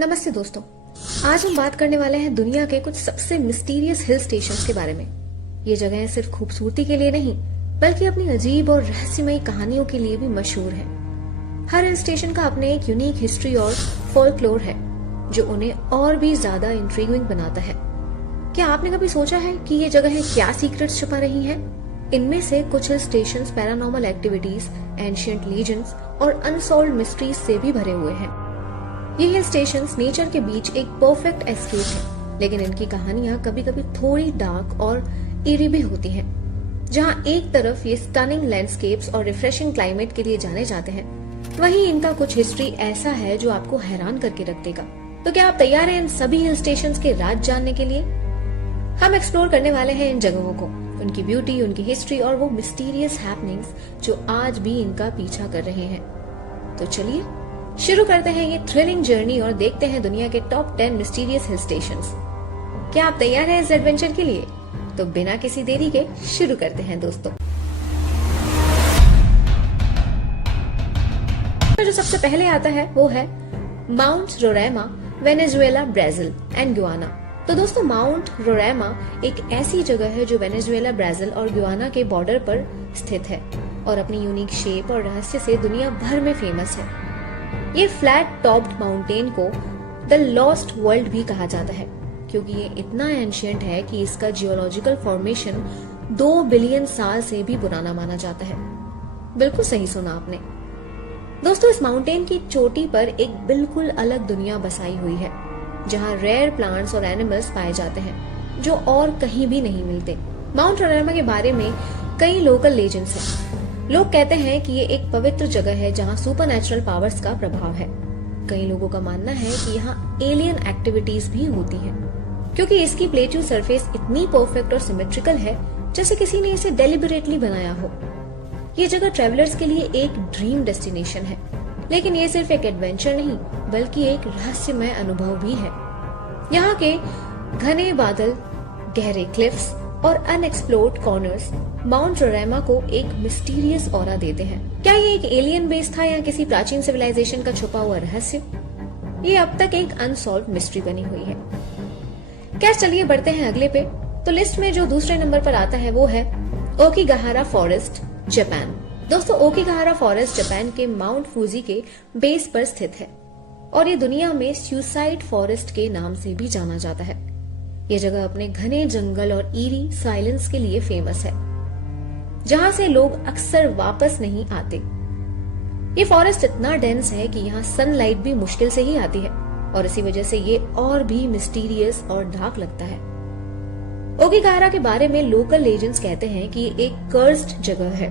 नमस्ते दोस्तों, आज हम बात करने वाले हैं दुनिया के कुछ सबसे मिस्टीरियस हिल स्टेशंस के बारे में। ये जगहें सिर्फ खूबसूरती के लिए नहीं, बल्कि अपनी अजीब और रहस्यमयी कहानियों के लिए भी मशहूर है। हर हिल स्टेशन का अपने एक यूनिक हिस्ट्री और फोल्कलोर है, जो उन्हें और भी ज्यादा इंट्रिगिंग बनाता है। क्या आपने कभी सोचा है कि ये जगहें क्या सीक्रेट्स छुपा रही हैं? इनमें से कुछ hill stations paranormal activities, ancient legends और अनसॉल्व्ड मिस्ट्रीज से भी भरे हुए हैं। ये हिल स्टेशंस नेचर के बीच एक परफेक्ट एस्केप है, लेकिन इनकी कहानियां कभी कभी थोड़ी डार्क और ईरी भी होती हैं। जहां एक तरफ ये स्टनिंग लैंडस्केप्स और रिफ्रेशिंग क्लाइमेट के लिए जाने जाते हैं, वहीं इनका कुछ हिस्ट्री ऐसा है जो आपको हैरान करके रख देगा। तो क्या आप तैयार हैं इन सभी हिल स्टेशंस के राज जानने के लिए? हम एक्सप्लोर करने वाले हैं इन जगहों को, उनकी ब्यूटी, उनकी हिस्ट्री और वो मिस्टीरियस हैपनिंग्स जो आज भी इनका पीछा कर रहे हैं। तो चलिए शुरू करते हैं ये थ्रिलिंग जर्नी और देखते हैं दुनिया के टॉप 10 मिस्टीरियस हिल स्टेशंस। क्या आप तैयार हैं इस एडवेंचर के लिए? तो बिना किसी देरी के शुरू करते हैं दोस्तों। जो सबसे पहले आता है वो है mount Roraima, Venezuela, Brazil and Guyana. तो दोस्तों, माउंट रोराइमा एक ऐसी जगह है जो वेनेजुएला, ब्राजील और गुयाना के बॉर्डर पर स्थित है और अपनी यूनिक शेप और रहस्य से दुनिया भर में फेमस है। ये फ्लैट टॉप्ड माउंटेन को द लॉस्ट वर्ल्ड भी कहा जाता है, क्योंकि ये इतना एंशिएंट है कि इसका जियोलॉजिकल फॉर्मेशन 2 बिलियन साल से भी पुराना माना जाता है। बिल्कुल सही सुना आपने दोस्तों। इस माउंटेन की चोटी पर एक बिल्कुल अलग दुनिया बसाई हुई है, जहाँ रेयर प्लांट्स और एनिमल्स पाए जाते हैं जो और कहीं भी नहीं मिलते। माउंट रोराइमा के बारे में कई लोकल लेजेंड्स हैं। लोग कहते हैं कि ये एक पवित्र जगह है जहाँ सुपरनैचुरल पावर्स का प्रभाव है। कई लोगों का मानना है कि यहाँ एलियन एक्टिविटीज भी होती हैं, क्योंकि इसकी प्लेट्यू सरफेस इतनी परफेक्ट और सिमेट्रिकल है जैसे किसी ने इसे डेलिबरेटली बनाया हो। ये जगह ट्रेवलर्स के लिए एक ड्रीम डेस्टिनेशन है, लेकिन ये सिर्फ एक एडवेंचर नहीं बल्कि एक रहस्यमय अनुभव भी है। यहाँ के घने बादल, गहरे क्लिफ्स और अनएक्सप्लोर्ड कॉर्नर्स माउंट रोराइमा को एक मिस्टीरियस ऑरा देते हैं। क्या ये एक एलियन बेस था या किसी प्राचीन सिविलाइजेशन का छुपा हुआ रहस्य? ये अब तक एक अनसॉल्व्ड मिस्ट्री बनी हुई है। क्या चलिए बढ़ते हैं अगले पे। तो लिस्ट में जो दूसरे नंबर पर आता है वो है ओकिगाहारा फॉरेस्ट, जापान। दोस्तों, ओकिगाहारा फॉरेस्ट जापान के माउंट फूजी के बेस पर स्थित है और ये दुनिया में सुसाइड फॉरेस्ट के नाम से भी जाना जाता है। ये जगह अपने घने जंगल और ईरी साइलेंस के लिए फेमस है, जहां से लोग अक्सर वापस नहीं आते। ये फॉरेस्ट इतना डेंस है कि यहाँ सनलाइट भी मुश्किल से ही आती है और इसी वजह से ये और भी मिस्टीरियस और डार्क लगता है। ओकिगाहारा के बारे में लोकल लेजेंड्स कहते हैं कि ये एक कर्स्ड जगह है।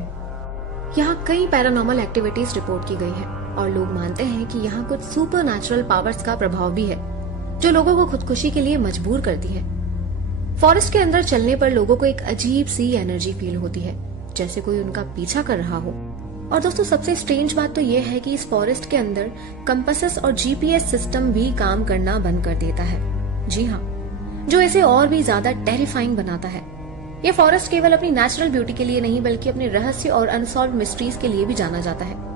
यहाँ कई पैरानॉर्मल एक्टिविटीज रिपोर्ट की गई है और लोग मानते हैं कि यहाँ कुछ सुपरनैचुरल पावर्स का प्रभाव भी है, जो लोगों को खुदकुशी के लिए मजबूर करती है। फॉरेस्ट के अंदर चलने पर लोगों को एक अजीब सी एनर्जी फील होती है, जैसे कोई उनका पीछा कर रहा हो। और दोस्तों, सबसे स्ट्रेंज बात तो ये है कि इस फॉरेस्ट के अंदर कंपासेस और जीपीएस सिस्टम भी काम करना बंद कर देता है। जी हाँ, जो इसे और भी ज्यादा टेरिफाइंग बनाता है। ये फॉरेस्ट केवल अपनी नेचुरल ब्यूटी के लिए नहीं बल्कि अपने रहस्य और अनसॉल्व्ड मिस्ट्रीज के लिए भी जाना जाता है।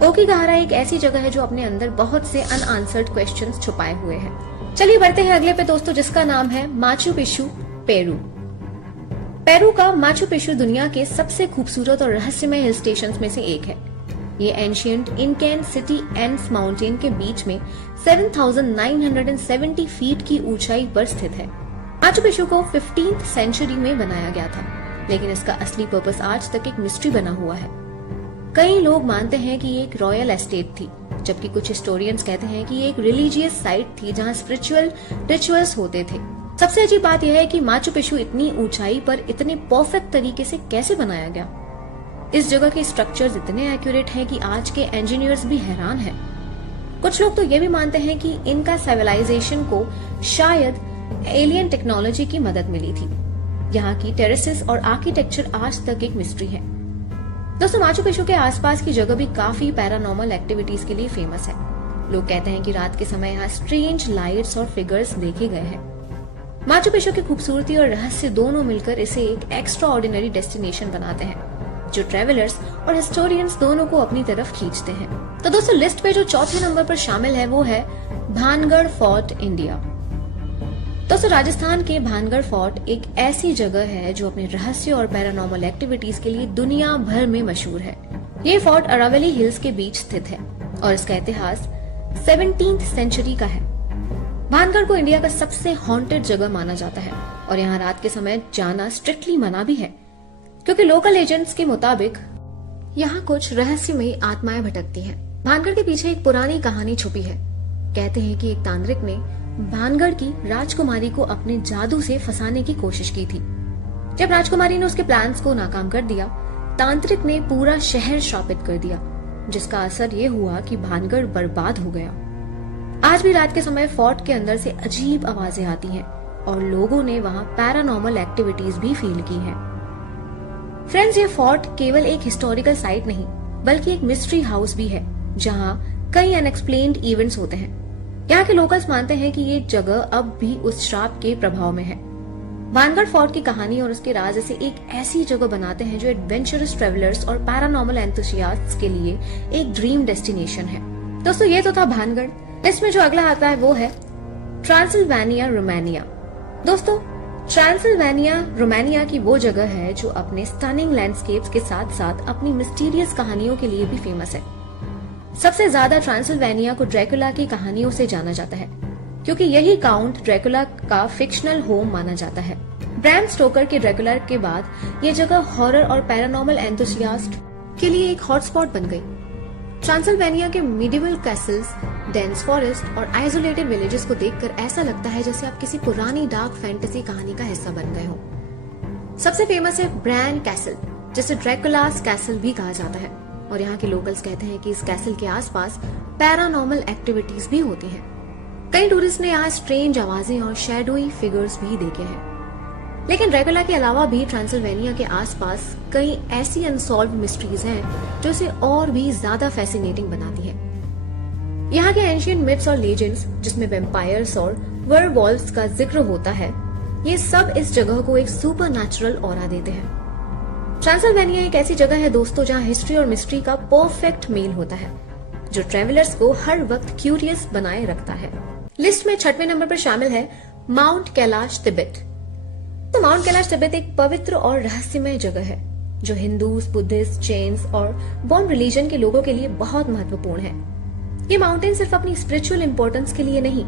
ओकिगाहारा एक ऐसी जगह है जो अपने अंदर बहुत से अनआंसर्ड क्वेश्चंस छुपाए हुए हैं। चलिए बढ़ते हैं अगले पे दोस्तों, जिसका नाम है माचू पिच्चू, पेरू। पेरू का माचू पिच्चू दुनिया के सबसे खूबसूरत और रहस्यमय हिल स्टेशंस में से एक है। ये एंशिएंट इनकैन सिटी एंड्स माउंटेन के बीच में 7,970 फीट की ऊंचाई पर स्थित है। माचू पिच्चू को 15th सेंचुरी में बनाया गया था, लेकिन इसका असली पर्पस आज तक एक मिस्ट्री बना हुआ है। कई लोग मानते हैं कि ये एक रॉयल एस्टेट थी, जबकि कुछ हिस्टोरियंस कहते हैं कि ये एक रिलीजियस साइट थी जहां स्पिरिचुअल रिचुअल्स होते थे। सबसे अजीब बात यह है कि माचू पिच्चू इतनी ऊंचाई पर इतने परफेक्ट तरीके से कैसे बनाया गया। इस जगह के स्ट्रक्चर्स इतने एक्यूरेट हैं कि आज के इंजीनियर्स भी हैरान हैं। कुछ लोग तो ये भी मानते हैं कि इनका सिविलाइजेशन को शायद एलियन टेक्नोलॉजी की मदद मिली थी। यहाँ की टेरेसेस और आर्किटेक्चर आज तक एक मिस्ट्री है। दोस्तों, माचू पिच्चू के आसपास की जगह भी काफी पैरानॉर्मल एक्टिविटीज के लिए फेमस है। लोग कहते हैं कि रात के समय यहाँ स्ट्रेंज लाइट्स और फिगर्स देखे गए हैं। माचू पिच्चू की खूबसूरती और रहस्य दोनों मिलकर इसे एक एक्स्ट्रा ऑर्डिनरी डेस्टिनेशन बनाते हैं, जो ट्रेवलर्स और हिस्टोरियंस दोनों को अपनी तरफ खींचते हैं। तो दोस्तों, लिस्ट पे जो चौथे नंबर पर शामिल है वो है भानगढ़ फोर्ट, इंडिया। दोस्तों, राजस्थान के भानगढ़ फोर्ट एक ऐसी जगह है जो अपने रहस्य और पैरानॉर्मल एक्टिविटीज के लिए दुनिया भर में मशहूर है। ये फोर्ट अरावली हिल्स के बीच स्थित है और इसका इतिहास 17th सेंचुरी का है। भानगढ़ को इंडिया का सबसे हॉन्टेड जगह माना जाता है और यहाँ रात के समय जाना स्ट्रिक्टली मना भी है, क्योंकि लोकल एजेंट्स के मुताबिक यहाँ कुछ रहस्यमयी आत्माएं भटकती हैं। भानगढ़ के पीछे एक पुरानी कहानी छुपी है। कहते हैं कि एक तांत्रिक ने भानगढ़ की राजकुमारी को अपने जादू से फंसाने की कोशिश की थी। जब राजकुमारी ने उसके प्लान्स को नाकाम कर दिया, तांत्रिक ने पूरा शहर श्रापित कर दिया, जिसका असर ये हुआ कि भानगढ़ बर्बाद हो गया। आज भी रात के समय फोर्ट के अंदर से अजीब आवाजें आती हैं और लोगों ने वहां पैरानॉर्मल एक्टिविटीज भी फील की हैं। फ्रेंड्स, ये फोर्ट केवल एक हिस्टोरिकल साइट नहीं बल्कि एक मिस्ट्री हाउस भी है, जहां कई अनएक्सप्लेन्ड इवेंट्स होते हैं। यहाँ के लोकल्स मानते हैं कि ये जगह अब भी उस श्राप के प्रभाव में है। भानगढ़ फोर्ट की कहानी और उसके राज इसे एक ऐसी जगह बनाते हैं जो एडवेंचरस ट्रेवलर्स और पैरानॉर्मल एंथुसियास्ट्स के लिए एक ड्रीम डेस्टिनेशन है। दोस्तों, ये तो था भानगढ़। लिस्ट में जो अगला आता है वो है ट्रांसिल्वेनिया, रोमानिया। दोस्तों, ट्रांसिल्वेनिया रोमानिया की वो जगह है जो अपने स्टनिंग लैंडस्केप्स के साथ साथ अपनी मिस्टीरियस कहानियों के लिए भी फेमस है। सबसे ज्यादा ट्रांसिल्वेनिया को ड्रैकुला की कहानियों से जाना जाता है, क्योंकि यही काउंट ड्रैकुला का फिक्शनल होम माना जाता है। ब्रैम स्टोकर के ड्रैकुला के बाद ये जगह हॉरर और पैरानॉर्मल एंथुसियास्ट के लिए एक हॉटस्पॉट बन गई। ट्रांसिल्वेनिया के मिडिवल कैसल्स, डेंस फॉरेस्ट और आइसोलेटेड विलेजेस को देखकर ऐसा लगता है जैसे आप किसी पुरानी डार्क फैंटेसी कहानी का हिस्सा बन गए हो। सबसे फेमस है ब्रैन कैसल, जिसे ड्रैकुलास कैसल भी कहा जाता है, और यहाँ के लोकल्स कहते हैं कि इस कैसल के आसपास पैरानॉर्मल एक्टिविटीज भी होती हैं। कई टूरिस्ट ने यहाँ स्ट्रेंज आवाजें और शैडोई फिगर्स भी देखे हैं। लेकिन ड्रैकुला के अलावा भी ट्रांसिल्वेनिया के आसपास कई ऐसी अनसॉल्व्ड मिस्ट्रीज हैं जो इसे और भी ज्यादा फैसिनेटिंग बनाती है। यहाँ के एंशिएंट मिथ्स और लेजेंड्स, जिसमें वेम्पायर्स और वर्वॉल्व्स का जिक्र होता है, ये सब इस जगह को एक सुपरनैचुरल ऑरा देते हैं। ट्रांसिल्वेनिया एक ऐसी जगह है दोस्तों जहाँ हिस्ट्री और मिस्ट्री का परफेक्ट मेल होता है, जो ट्रेवलर्स को हर वक्त क्यूरियस बनाए रखता है। लिस्ट में 6वें नंबर पर शामिल है माउंट कैलाश, तिब्बत। तो माउंट कैलाश तिब्बत एक पवित्र और रहस्यमय जगह है जो हिंदूज, बुद्धिस्ट, जैन्स और बॉन रिलीजन के लोगों के लिए बहुत महत्वपूर्ण है। ये माउंटेन सिर्फ अपनी स्पिरिचुअल इंपॉर्टेंस के लिए नहीं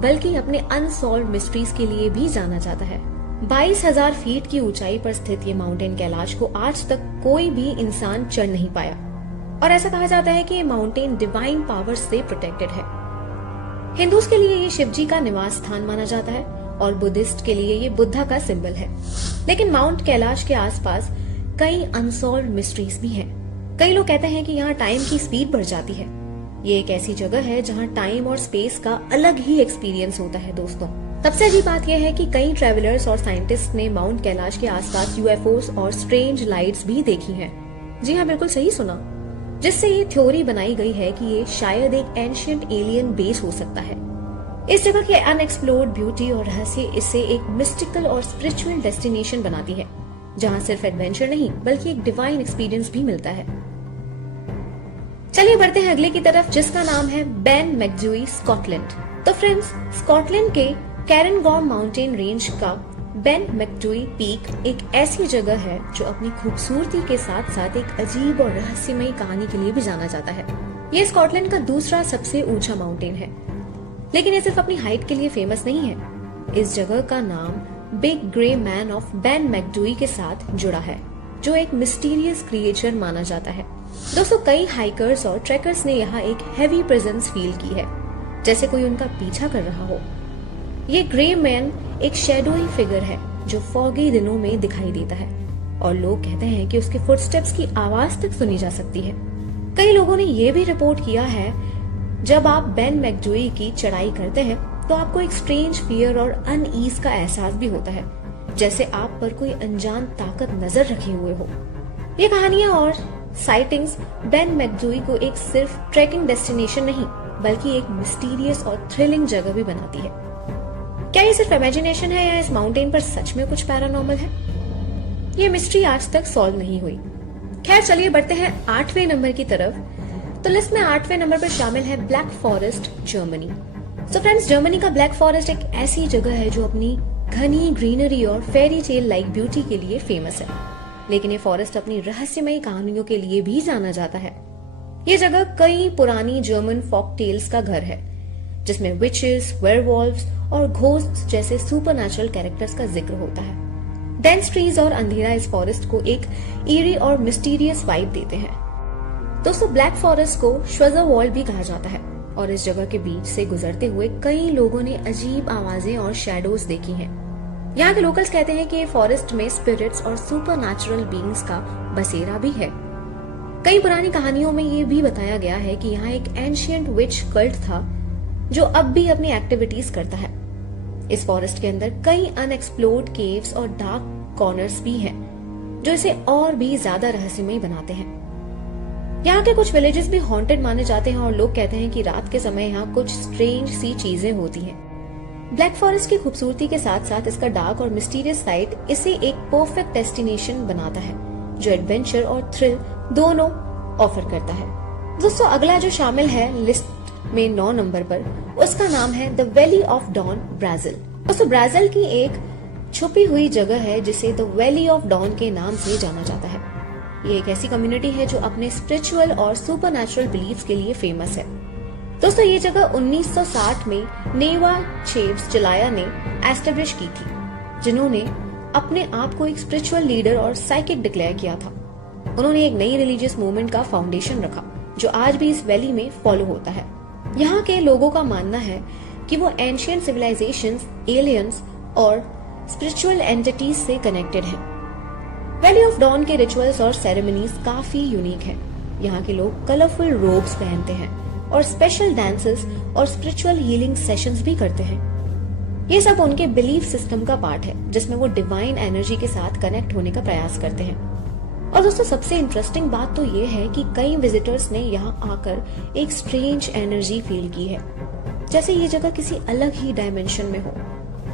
बल्कि अपने अनसॉल्व्ड मिस्ट्रीज के लिए भी जाना जाता है। 22,000 फीट की ऊंचाई पर स्थित ये माउंटेन कैलाश को आज तक कोई भी इंसान चढ़ नहीं पाया, और ऐसा कहा जाता है कि ये माउंटेन डिवाइन पावर से प्रोटेक्टेड है। हिंदूज के लिए ये शिवजी का निवास स्थान माना जाता है और बुद्धिस्ट के लिए ये बुद्धा का सिंबल है। लेकिन माउंट कैलाश के आसपास कई अनसॉल्व्ड मिस्ट्रीज भी हैं। कई लोग कहते हैं कि यहाँ टाइम की स्पीड बढ़ जाती है। ये एक ऐसी जगह है जहाँ टाइम और स्पेस का अलग ही एक्सपीरियंस होता है दोस्तों। सबसे अजीब बात यह है कि कई ट्रेवलर्स और साइंटिस्ट ने माउंट कैलाश के आसपास यूएफओस और स्ट्रेंज लाइट्स भी देखी हैं। जी हाँ, बिल्कुल सही सुना, जिससे ये थ्योरी बनाई गई है कि ये शायद एक एंशिएंट एलियन बेस हो सकता है। इस जगह की अनएक्सप्लोर्ड ब्यूटी और रहस्य इसे एक मिस्टिकल और स्पिरिचुअल डेस्टिनेशन बनाती है, जहाँ सिर्फ एडवेंचर नहीं बल्कि एक डिवाइन एक्सपीरियंस भी मिलता है। चलिए बढ़ते हैं अगले की तरफ, जिसका नाम है बेन मैक्जूई, स्कॉटलैंड। तो फ्रेंड्स, स्कॉटलैंड के कैरनगॉम माउंटेन रेंज का बेन मैक्जूई पीक एक ऐसी जगह है जो अपनी खूबसूरती के साथ साथ एक अजीब और रहस्यमयी कहानी के लिए भी जाना जाता है। ये स्कॉटलैंड का दूसरा सबसे ऊंचा माउंटेन है, लेकिन ये सिर्फ अपनी हाइट के लिए फेमस नहीं है। इस जगह का नाम Big Grey Man of Ben Macdui के साथ जुड़ा है, जो एक मिस्टीरियस क्रिएचर माना जाता है। दोस्तों, कई हाइकर्स और ट्रैकर्स ने यहाँ एक हैवी प्रेजेंस फील की है, जैसे कोई उनका पीछा कर रहा हो। ये ग्रे मैन एक शैडोई फिगर है जो फॉगी दिनों में दिखाई देता है, और लोग कहते हैं कि उसके फुटस्टेप्स की आवाज तक सुनी जा सकती है। कई लोगों ने ये भी रिपोर्ट किया है, जब आप बेन मैक्जूई की चढ़ाई करते हैं तो आपको एक स्ट्रेंज फियर और अनईज का एहसास भी होता है, जैसे आप पर कोई अनजान ताकत नजर रखे हुए हो। ये कहानियां और साइटिंग्स बेन मैक्जूई को एक सिर्फ ट्रैकिंग डेस्टिनेशन नहीं बल्कि एक मिस्टीरियस और थ्रिलिंग जगह भी बनाती है। क्या ये सिर्फ इमेजिनेशन है या इस माउंटेन पर सच में कुछ पैरानॉर्मल है? ये मिस्ट्री आज तक सॉल्व नहीं हुई। खैर, चलिए बढ़ते हैं 8वें नंबर की तरफ। तो लिस्ट में 8वें नंबर पर शामिल है black forest, Germany. So friends, Germany का ब्लैक फॉरेस्ट एक ऐसी जगह है जो अपनी घनी ग्रीनरी और फेरी टेल लाइक ब्यूटी के लिए फेमस है, लेकिन ये फॉरेस्ट अपनी रहस्यमयी कहानियों के लिए भी जाना जाता है। ये जगह कई पुरानी जर्मन फोक टेल्स का घर है, जिसमें विचेस, वेयरवॉल्व्स और घोस्ट्स जैसे सुपरनैचुरल कैरेक्टर्स का जिक्र होता है। डेंस ट्रीज और अंधेरा इस फॉरेस्ट को एक ईरी और मिस्टीरियस वाइब देते हैं। दोस्तों, ब्लैक फॉरेस्ट को श्वेज़रवॉल्ड भी कहा जाता है और इस जगह के बीच से गुजरते हुए कई लोगों ने अजीब आवाजें और शैडोज देखी हैं। यहाँ के लोकल्स कहते हैं कि फॉरेस्ट में स्पिरिट्स और सुपरनैचुरल बीइंग्स का बसेरा भी है। कई पुरानी कहानियों में ये भी बताया गया है कि यहाँ एक एंशिएंट विच कल्ट था जो अब भी अपनी एक्टिविटीज करता है। इस फॉरेस्ट के अंदर कई अनएक्सप्लोर्ड केव्स और डार्क कॉर्नर्स भी हैं, जो इसे और भी ज्यादा रहस्यमयी बनाते हैं। यहाँ के कुछ विलेजेस भी हॉन्टेड माने जाते हैं और लोग कहते हैं कि रात के समय यहाँ कुछ स्ट्रेंज सी चीजें होती हैं। ब्लैक फॉरेस्ट की खूबसूरती के साथ साथ इसका डार्क और मिस्टीरियस साइड इसे एक परफेक्ट डेस्टिनेशन बनाता है, जो एडवेंचर और थ्रिल दोनों ऑफर करता है। दोस्तों, अगला जो शामिल है लिस्ट में 9 नंबर पर, उसका नाम है the valley of dawn Brazil. दोस्तों, ब्राजील की एक छुपी हुई जगह है जिसे द वैली ऑफ डॉन के नाम से जाना जाता है। ये एक ऐसी कम्युनिटी है जो अपने स्पिरिचुअल और सुपरनैचुरल बिलीफ्स के लिए फेमस है। दोस्तों, ये जगह 1960 में नेवा चेव्स जलाया ने एस्टेब्लिश की थी, जिन्होंने अपने आप को एक स्पिरिचुअल लीडर और साइकिक डिक्लेयर किया था। उन्होंने एक नई रिलीजियस मूवमेंट का फाउंडेशन रखा, जो आज भी इस वैली में फॉलो होता है। यहाँ के लोगों का मानना है कि वो एंशिएंट सिविलाइजेशंस, एलियंस और स्पिरिचुअल एंटिटीज से कनेक्टेड हैं। वैली ऑफ डॉन के रिचुअल्स और सेरेमनीज काफी यूनिक है। यहाँ के लोग कलरफुल रोब्स पहनते हैं और स्पेशल डांसेस और स्पिरिचुअल हीलिंग सेशंस भी करते हैं। ये सब उनके बिलीफ सिस्टम का पार्ट है, जिसमें वो डिवाइन एनर्जी के साथ कनेक्ट होने का प्रयास करते हैं। और दोस्तों, सबसे इंटरेस्टिंग बात तो ये है कि कई विजिटर्स ने यहाँ आकर एक स्ट्रेंज एनर्जी फील की है, जैसे ये जगह किसी अलग ही डायमेंशन में हो।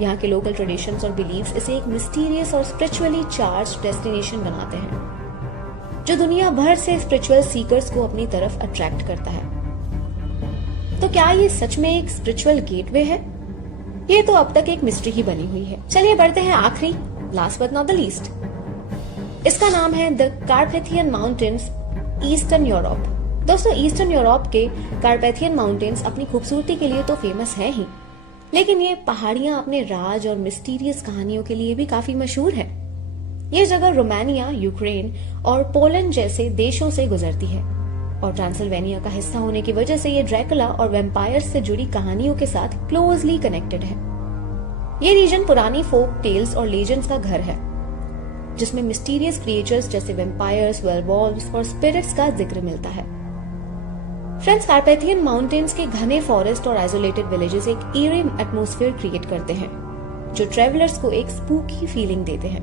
यहाँ के लोकल ट्रेडिशंस और बिलीव्स इसे एक मिस्टीरियस और स्पिरिचुअली चार्ज डेस्टिनेशन बनाते हैं, जो दुनिया भर से स्पिरिचुअल सीकर्स को अपनी तरफ अट्रैक्ट करता है। तो क्या ये सच में एक स्पिरिचुअल गेटवे है? ये तो अब तक एक मिस्ट्री ही बनी हुई है। चलिए बढ़ते हैं आखिरी, last but not the least. इसका नाम है the Carpathian mountains, eastern Europe. दोस्तों, ईस्टर्न यूरोप के कार्पेथियन माउंटेन्स अपनी खूबसूरती के लिए तो फेमस है ही, लेकिन ये पहाड़ियां अपने राज और मिस्टीरियस कहानियों के लिए भी काफी मशहूर है। ये जगह रोमानिया, यूक्रेन और पोलैंड जैसे देशों से गुजरती है और ट्रांसिल्वेनिया का हिस्सा होने की वजह से ये ड्रैकुला और वैम्पायर्स से जुड़ी कहानियों के साथ क्लोजली कनेक्टेड है। ये रीजन पुरानी फोक टेल्स और लेजेंड्स का घर है, जिसमें मिस्टीरियस क्रिएचर्स जैसे वैम्पायर्स, वेयरवॉल्व्स और स्पिरिट्स का जिक्र मिलता है। फ्रेंड्स, कार्पेथियन माउंटेन्स के घने फॉरेस्ट और आइसोलेटेड विलेजेस एक eerie एटमॉस्फेयर क्रिएट करते हैं, जो ट्रेवलर्स को एक स्पूकी फीलिंग देते हैं।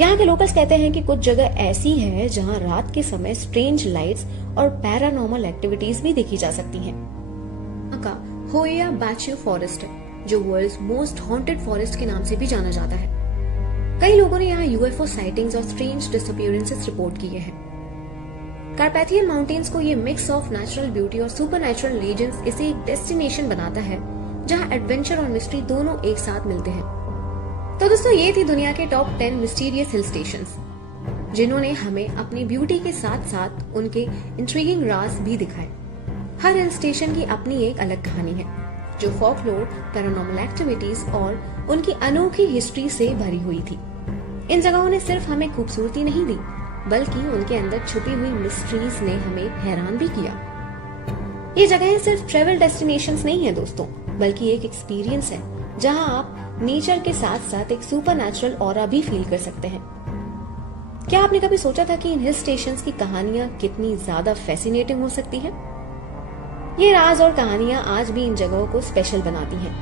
यहाँ के लोकल्स कहते हैं कि कुछ जगह ऐसी है जहाँ रात के समय स्ट्रेंज लाइट्स और पैरानॉर्मल एक्टिविटीज भी देखी जा सकती हैं। का होया बैचू फॉरेस्ट है, जो वर्ल्ड्स मोस्ट हॉन्टेड फॉरेस्ट के नाम से भी जाना जाता है। कई लोगों ने यहाँ यूएफओ साइटिंग्स और स्ट्रेंज डिसअपीयरेंसेस रिपोर्ट किए हैं। कार्पेथियन माउंटेन्स को ये मिक्स ऑफ नेचुरल ब्यूटी और सुपरनैचुरल लीजेंड्स इसे एक डेस्टिनेशन बनाता है जहाँ एडवेंचर और मिस्ट्री दोनों एक साथ मिलते हैं। तो दोस्तों, ये थी दुनिया के टॉप 10 मिस्टीरियस हिल स्टेशंस, जिन्होंने हमें अपनी ब्यूटी के साथ साथ उनके इंट्रिगिंग राज भी दिखाए। हर हिल स्टेशन की अपनी एक अलग कहानी है, जो फोकलोर, पैरानॉर्मल एक्टिविटीज और उनकी अनोखी हिस्ट्री से भरी हुई थी। इन जगहों ने सिर्फ हमें खूबसूरती नहीं दी, बल्कि उनके अंदर छुपी हुई मिस्ट्रीज ने हमें हैरान भी किया। ये जगहें सिर्फ ट्रेवल डेस्टिनेशंस नहीं है दोस्तों, बल्कि एक एक्सपीरियंस है जहां आप नेचर के साथ साथ एक सुपरनैचुरल ऑरा भी फील कर सकते हैं। क्या आपने कभी सोचा था कि इन हिल स्टेशंस की कहानियां कितनी ज्यादा फैसिनेटिंग हो सकती हैं? ये राज और कहानियां आज भी इन जगहों को स्पेशल बनाती हैं।